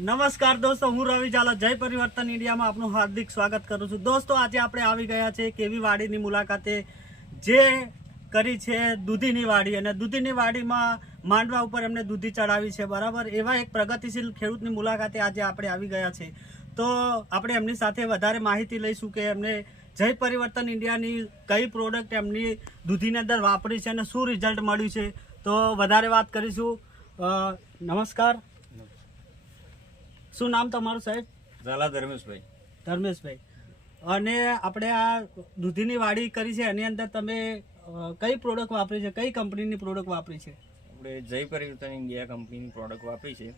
નમસ્કાર દોસ્તો, હું રવિ ઝાલા, જય પરિવર્તન ઇન્ડિયામાં આપનું હાર્દિક સ્વાગત કરું છું. દોસ્તો, આજે આપણે આવી ગયા છે કેવી વાડીની મુલાકાતે. જે કરી છે દૂધીની વાડી અને દૂધીની વાડીમાં માંડવા ઉપર એમને દૂધી ચડાવી છે, બરાબર? એવા એક પ્રગતિશીલ ખેડૂતની મુલાકાતે આજે આપણે આવી ગયા છે તો આપણે એમની સાથે વધારે માહિતી લઈશું કે એમને જય પરિવર્તન ઇન્ડિયાની કઈ પ્રોડક્ટ એમની દૂધીની અંદર વાપરી છે અને શું રિઝલ્ટ મળ્યું છે. તો વધારે વાત કરીશું. નમસ્કાર. શું નામ તમારું સાહેબ? ઝાલા ધર્મેશભાઈ. ધર્મેશભાઈ. અને આપણે આ દૂધીની વાડી કરી છે એની અંદર તમે કઈ પ્રોડક્ટ વાપરી છે? કઈ કંપનીની પ્રોડક્ટ વાપરી છે? આપણે જય પરિવર્તન ઇન્ડિયા કંપનીની પ્રોડક્ટ વાપરી છે.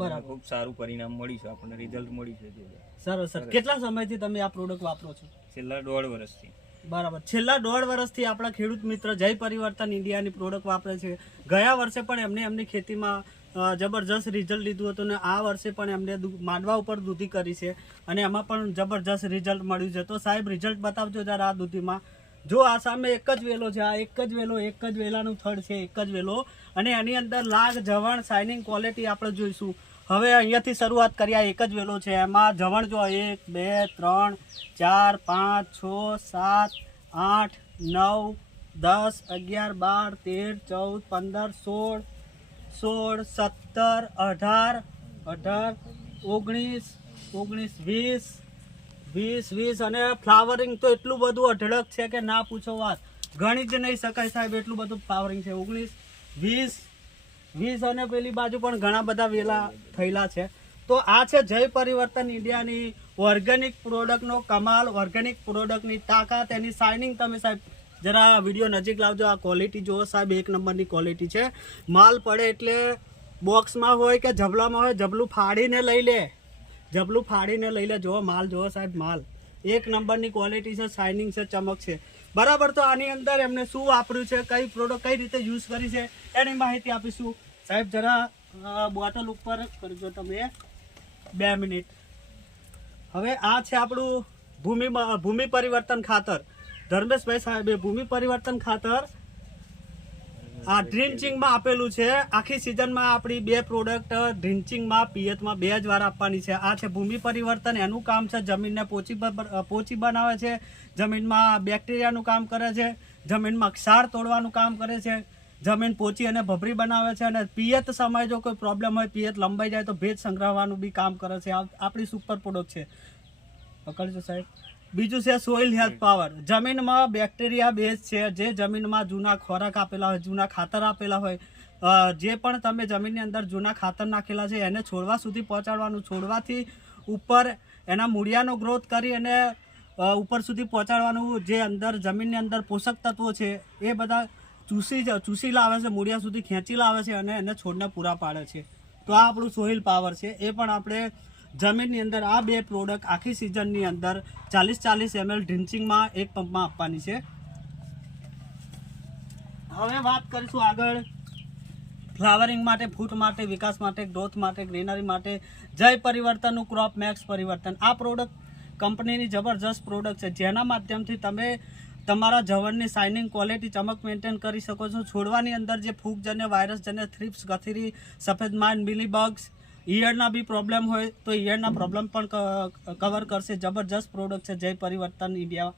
બરાબર. ખૂબ સારું પરિણામ મળ્યું છે આપણને રિઝલ્ટ મળ્યું છે. સરસ સર કેટલા સમયથી તમે આ પ્રોડક્ટ વાપરો છો? છેલ્લા દોઢ વર્ષથી. બરાબર. છેલ્લા દોઢ વર્ષથી આપણા ખેડૂત મિત્ર જય પરિવર્તન ઇન્ડિયાની પ્રોડક્ટ વાપરે છે. ગયા વર્ષે પણ એમને એમની ખેતીમાં જબરજસ્ત રિઝલ્ટ લીધું હતું અને આ વર્ષે પણ એમને માંડવા ઉપર દૂધી કરી છે અને એમાં પણ જબરજસ્ત રિઝલ્ટ મળ્યું છે. તો સાહેબ રિઝલ્ટ બતાવજો જરા આ દૂધીમાં. જો આ સામે એક જ વેલો છે, આ એક જ વેલો, એક જ વેલાનું થડ છે, એક જ વેલો. અને એની અંદર લાગ, જવણ શાઇનિંગ ક્વોલિટી આપણે જોઈશું. હવે અહીંયાથી શરૂઆત કરીએ, આ એક જ વેલો છે. એમાં જવણ જો, એક, બે, ત્રણ, ચાર, પાંચ, છ, સાત, આઠ, નવ, દસ, અગિયાર, બાર, તેર, ચૌદ, પંદર, સોળ સોળ, સત્તર, અઢાર અઢાર, ઓગણીસ ઓગણીસ, વીસ વીસ વીસ અને ફ્લાવરિંગ તો એટલું બધું અઢળક છે કે ના પૂછો વાત. ગણી જ નહીં શકાય સાહેબ, એટલું બધું ફ્લાવરિંગ છે. ઓગણીસ, વીસ વીસ અને પેલી બાજુ પણ ઘણા બધા વેલા થયેલા છે. તો આ છે જય પરિવર્તન ઇન્ડિયાની ઓર્ગેનિક પ્રોડક્ટનો કમાલ ઓર્ગેનિક પ્રોડક્ટની તાકાત, એની શાઇનિંગ તમે સાહેબ જરા વીડિયો નજીક લાવજો. આ ક્વોલિટી જુઓ સાહેબ, એક નંબરની ક્વોલિટી છે. માલ પડે એટલે બોક્સમાં હોય કે જબલામાં હોય જબલું ફાડીને લઈ લે. જબલું ફાડીને લઈ લે. જુઓ માલ, જુઓ સાહેબ, માલ. એક નંબરની ક્વોલિટી છે શાઇનિંગ છે, ચમક છે. બરાબર, તો આની અંદર એમને શું વાપર્યું છે, કઈ પ્રોડક્ટ કઈ રીતે યુઝ કરી છે, એની માહિતી આપીશું. સાહેબ, જરા બોટલ ઉપર કરજો તમે બે મિનિટ. હવે આ છે આપણું ભૂમિ ભૂમિ પરિવર્તન ખાતર. ધર્મેશભાઈ સાહેબે ભૂમિ પરિવર્તન ખાતર આ ડ્રિન્ચિંગમાં આપેલું છે. આખી સિઝનમાં આપણી બે પ્રોડક્ટ ડ્રિન્ચિંગમાં પિયતમાં બે જ વાર આપવાની છે. આ છે ભૂમિ પરિવર્તન. એનું કામ છે જમીનને પોચી પોચી બનાવે છે. જમીનમાં બેક્ટેરિયાનું કામ કરે છે. જમીનમાં ક્ષાર તોડવાનું કામ કરે છે. જમીન પોચી અને ભભરી બનાવે છે. અને પિયત સમયે જો કોઈ પ્રોબ્લેમ હોય, પિયત લંબાઈ જાય તો ભેજ સંગ્રહવાનું બી કામ કરે છે. આપણી સુપર પ્રોડક્ટ છે. પકડજો સાહેબ. બીજું છે સોઇલ હેલ્થ પાવર જમીનમાં બેક્ટેરિયા બેઝ છે. જે જમીનમાં જૂના ખોરાક આપેલા હોય જૂના ખાતર આપેલા હોય જે પણ તમે જમીનની અંદર જૂના ખાતર નાખેલા છે એને છોડવા સુધી પહોંચાડવાનું છોડવાથી ઉપર એના મૂળિયાનો ગ્રોથ કરી અને ઉપર સુધી પહોંચાડવાનું જે અંદર જમીનની અંદર પોષક તત્વો છે એ બધા ચૂસી ચૂસી લાવે છે મૂળિયા સુધી ખેંચી લાવે છે અને એને છોડને પૂરા પાડે છે. તો આ આપણું સોઇલ પાવર છે. એ પણ આપણે જમીનની અંદર આ બે પ્રોડક્ટ આખી સિઝનની અંદર ચાલીસ ચાલીસ એમએલ ડ્રિન્ચિંગમાં એક પંપમાં આપવાની છે. હવે વાત કરીશું આગળ ફ્લાવરિંગ માટે ફૂટ માટે, વિકાસ માટે ગ્રોથ માટે ગ્રીનરી માટે, જય પરિવર્તનનું ક્રોપ મેક્સ પરિવર્તન. આ પ્રોડક્ટ કંપનીની જબરજસ્ત પ્રોડક્ટ છે. જેના માધ્યમથી તમે તમારા જવરની શાઇનિંગ ક્વોલિટી ચમક મેન્ટેન કરી શકો છો. છોડવાની અંદર જે ફૂગજન્ય, વાયરસજન્ય થ્રિપ્સ ગથીરી, સફેદ માઇન મિલીબગ્સ ઈયળના બી પ્રોબ્લેમ હોય તો ઈયળના પ્રોબ્લેમ પણ કવર કરશે. જબરજસ્ત પ્રોડક્ટ છે, Jai Parivartan India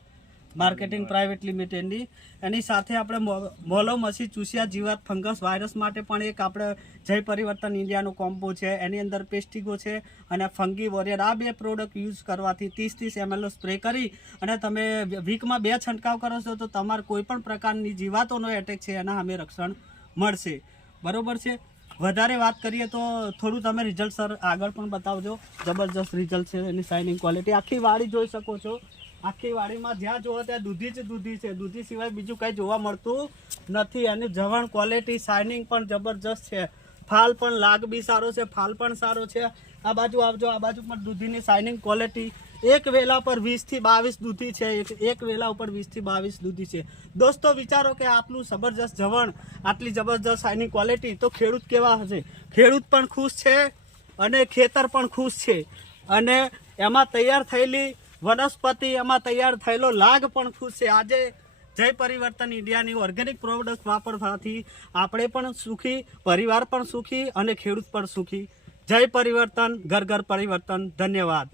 marketing private લિમિટેડની એની સાથે આપણે મોલો મસી ચૂસિયા જીવાત ફંગસ વાયરસ માટે પણ એક આપણે જય પરિવર્તન ઇન્ડિયાનો કોમ્બો છે. એની અંદર પેસ્ટિગો છે અને ફંગી વોરિયર આ બે પ્રોડક્ટ યુઝ કરવાથી ત્રીસ ત્રીસ એમએલનો સ્પ્રે કરી અને તમે વીકમાં બે છંટકાવ કરો છો તો તમારે કોઈપણ પ્રકારની જીવાતોનો એટેક છે, એના અમે રક્ષણ મળશે. બરોબર છે? વધારે વાત કરીએ તો થોડું તમે રિઝલ્ટ સર આગળ પણ બતાવજો. જબરજસ્ત રિઝલ્ટ છે એની શાઇનિંગ ક્વોલિટી આખી વાડી જોઈ શકો છો. આખી વાડીમાં જ્યાં જોવો ત્યાં દૂધી જ દૂધી છે. દૂધી સિવાય બીજું કંઈ જોવા મળતું નથી. એની જવણ ક્વોલિટી શાઇનિંગ પણ જબરજસ્ત છે. ફાલ પણ લાગ બી સારો છે. ફાલ પણ સારો છે. આ બાજુ આવજો. આ બાજુ પણ દૂધીની શાઇનિંગ ક્વોલિટી એક વેલા પર વીસથી બાવીસ દૂધી છે, એક વેલા ઉપર વીસથી બાવીસ દૂધી છે. દોસ્તો, વિચારો કે આપનું જબરજસ્ત જવણ, આટલી જબરજસ્ત આની ક્વોલિટી તો ખેડૂત કેવા હશે? ખેડૂત પણ ખુશ છે અને ખેતર પણ ખુશ છે. અને એમાં તૈયાર થયેલી વનસ્પતિ, એમાં તૈયાર થયેલો લાગ પણ ખુશ છે. આજે જય પરિવર્તન ઇન્ડિયાની ઓર્ગેનિક પ્રોડક્ટ વાપરવાથી આપણે પણ સુખી, પરિવાર પણ સુખી અને ખેડૂત પણ સુખી. જય પરિવર્તન, ઘર ઘર પરિવર્તન. ધન્યવાદ.